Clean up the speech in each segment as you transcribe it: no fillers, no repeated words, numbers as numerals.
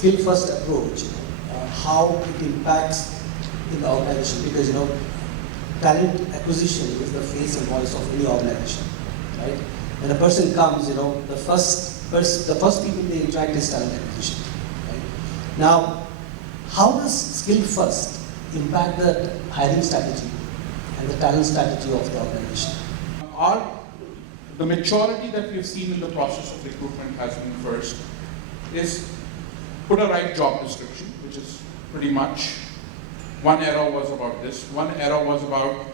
skill-first approach, how it impacts in the organization, because talent acquisition is the face and voice of any organization, right? When a person comes, the first people they interact is talent acquisition, right? Now, how does skill first impact the hiring strategy and the talent strategy of the organization? The maturity that we've seen in the process of recruitment has been first is put a right job description, which is pretty much, one era was about this, one era was about,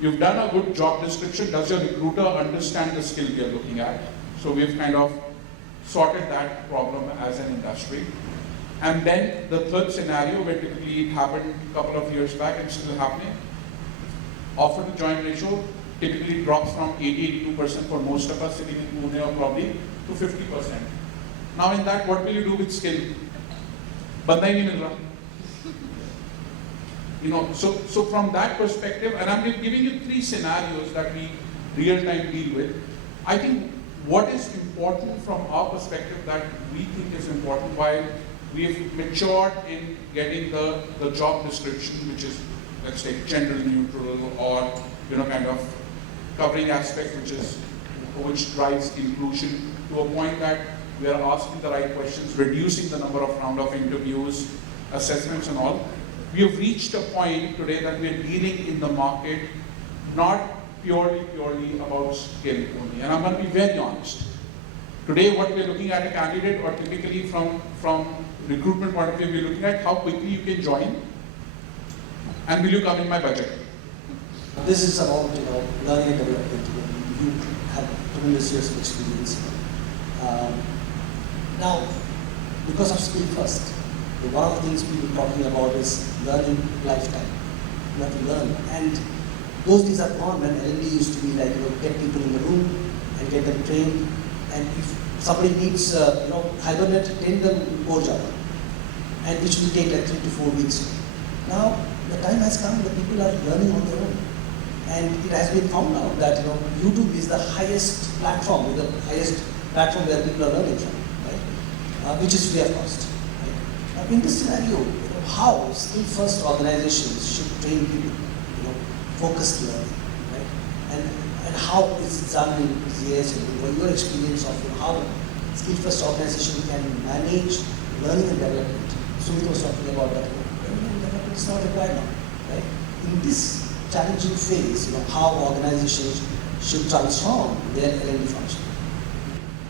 you've done a good job description, does your recruiter understand the skill we are looking at? So we've kind of sorted that problem as an industry. And then the third scenario, where typically it happened a couple of years back and still happening, offer to join ratio typically drops from 80-82% for most of us sitting in Pune, or probably to 50%. Now in that, what will you do with skill? Banda hi nahi mil raha. So from that perspective, and I'm giving you 3 scenarios that we real-time deal with. I think what is important from our perspective that we think is important, while we've matured in getting the job description, which is, let's say, gender neutral, or kind of covering aspect which drives inclusion to a point that we are asking the right questions, reducing the number of round of interviews, assessments and all. We have reached a point today that we are dealing in the market not purely about skill only. And I'm going to be very honest. Today what we are looking at a candidate, or typically from recruitment point of view, we are looking at how quickly you can join and will you come in my budget. This is about learning and development. You have tremendous years of experience. Now, because of skill first, one of the things people are talking about is learning lifetime. You have to learn, and those days are gone when L&D used to be like get people in the room and get them trained, and if somebody needs hibernate, train them core Java, and which will take like 3 to 4 weeks. Now the time has come that people are learning on their own. And it has been found out that YouTube is the highest platform, where people are learning from, right? Which is free of cost. Right? Now, in this scenario, how skill-first organizations should train people, focused learning, right? And how is done in ZS, and your experience of how skill-first organization can manage learning and development. Sumit was talking about that. Learning and development is not required now, right? In this challenging phase, how organizations should transform their L&D function?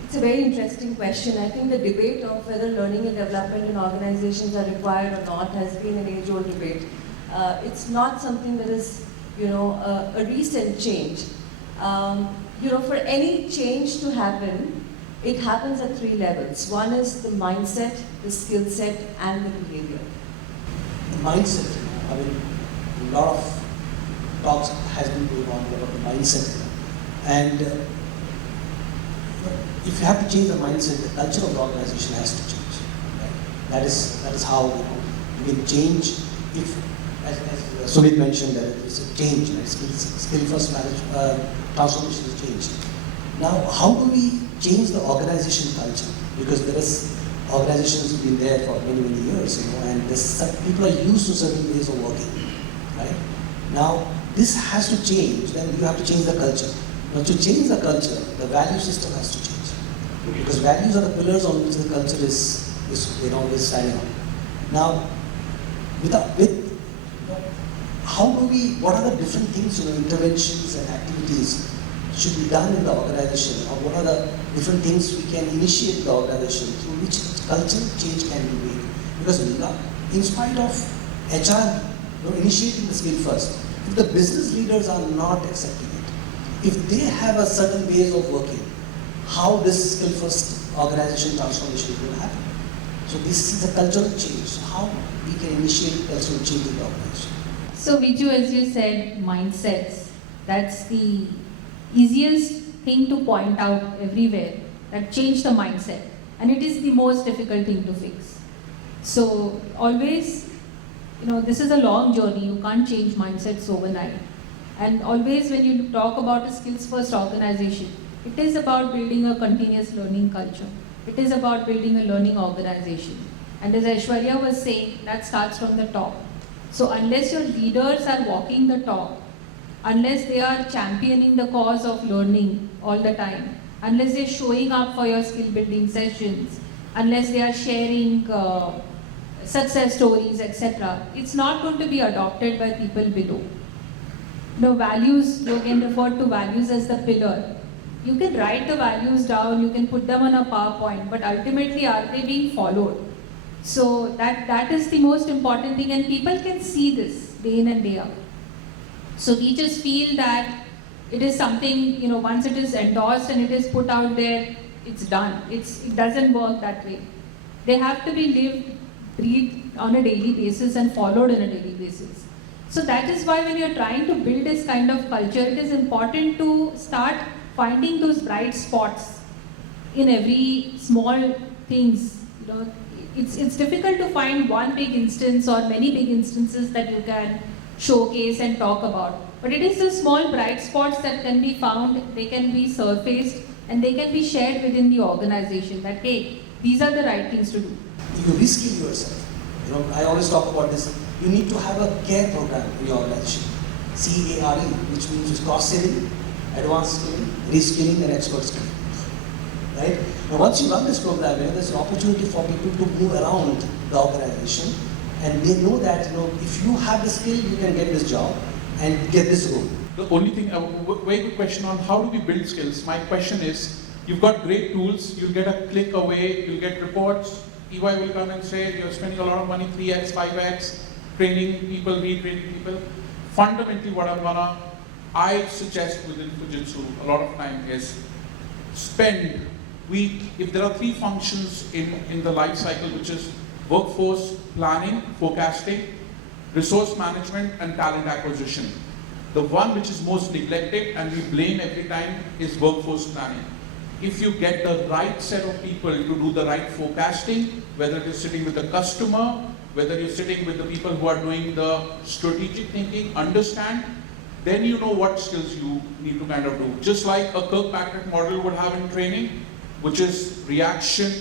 It's a very interesting question. I think the debate of whether learning and development in organizations are required or not has been an age-old debate. It's not something that is, a recent change. For any change to happen, it happens at 3 levels. One is the mindset, the skill set, and the behavior. The mindset, a lot of talks has been going on about the mindset, and if you have to change the mindset, the culture of the organization has to change. Right? That is how you can change. If, as Sumit mentioned, that it's a change, right? Skill first transformation is changed. Now, how do we change the organization culture? Because there is organizations have been there for many years, and people are used to certain ways of working, right? Now, this has to change, then you have to change the culture. Now, to change the culture, the value system has to change. Because values are the pillars on which the culture is standing on. Now, what are the different things, interventions and activities should be done in the organization, or what are the different things we can initiate in the organization through which culture change can be made? Because in spite of HR initiating the skill first, if the business leaders are not accepting it, if they have a certain ways of working, how this skill first organization transformation will happen? So this is a cultural change. How we can initiate cultural change in the organization? So Viju, as you said, mindsets, that's the easiest thing to point out everywhere, that change the mindset. And it is the most difficult thing to fix. So always, this is a long journey. You can't change mindsets overnight. And always when you talk about a skills first organization, it is about building a continuous learning culture. It is about building a learning organization. And as Aishwarya was saying, that starts from the top. So unless your leaders are walking the talk, unless they are championing the cause of learning all the time, unless they're showing up for your skill building sessions, unless they are sharing success stories, etc., it's not going to be adopted by people below. Values, you can refer to values as the pillar. You can write the values down, you can put them on a PowerPoint, but ultimately are they being followed? So that is the most important thing, and people can see this day in and day out. So we just feel that it is something, once it is endorsed and it is put out there, it's done. It doesn't work that way. They have to be lived, breathed on a daily basis and followed on a daily basis. So that is why when you're trying to build this kind of culture, it is important to start finding those bright spots in every small things. It's difficult to find one big instance or many big instances that you can showcase and talk about. But it is the small bright spots that can be found, they can be surfaced, and they can be shared within the organization that, hey, these are the right things to do. You reskill yourself. I always talk about this. You need to have a care program in your organization. CARE, which means cross-skilling, advanced skilling, reskilling, and expert skilling. Right? Now, once you run this program, there's an opportunity for people to move around the organization, and they know that if you have the skill, you can get this job and get this role. The only thing, very good question on how do we build skills. My question is, you've got great tools, you'll get a click away, you'll get reports, EY will come and say, you're spending a lot of money, 3x, 5x, training people, retraining people. Fundamentally what I suggest within Fujitsu a lot of time is if there are 3 functions in the life cycle, which is workforce planning, forecasting, resource management, and talent acquisition. The one which is most neglected and we blame every time is workforce planning. If you get the right set of people to do the right forecasting, whether it is sitting with the customer, whether you're sitting with the people who are doing the strategic thinking, understand, then you know what skills you need to kind of do. Just like a Kirkpatrick model would have in training, which is reaction,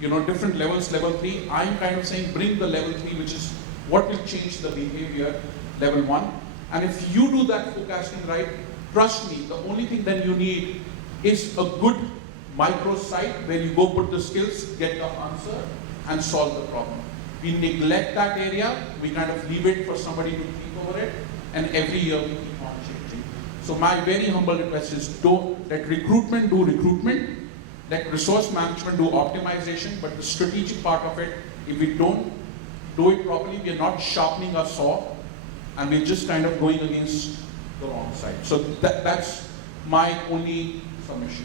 different levels, level 3. I'm kind of saying bring the level 3, which is what will change the behavior, level 1. And if you do that forecasting right, trust me, the only thing then you need is a good microsite where you go put the skills, get the answer, and solve the problem. We neglect that area, we kind of leave it for somebody to think over it, and every year we keep on changing. So my very humble request is don't let recruitment do recruitment, let resource management do optimization, but the strategic part of it, if we don't do it properly, we are not sharpening our saw, and we're just kind of going against the wrong side. So that's my only submission.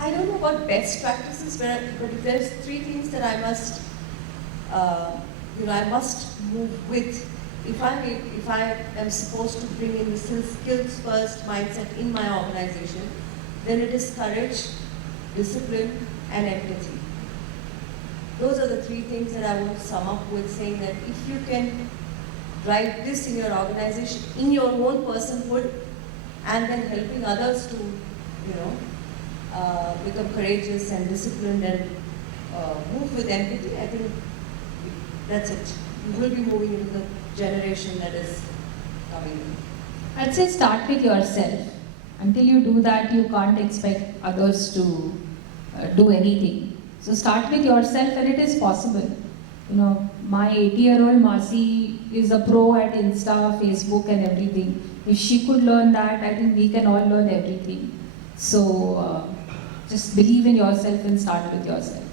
I don't know about best practices, but if there's 3 things that I must move with. If I am supposed to bring in the skills first mindset in my organization, then it is courage, discipline, and empathy. Those are the 3 things that I want to sum up with, saying that if you can drive this in your organization, in your own personhood, and then helping others to, become courageous and disciplined and move with empathy, I think that's it. You will be moving into the generation that is coming in. I'd say start with yourself. Until you do that, you can't expect others to do anything. So start with yourself, and it is possible. My 80-year-old Masi is a pro at Insta, Facebook, and everything. If she could learn that, I think we can all learn everything. So just believe in yourself and start with yourself.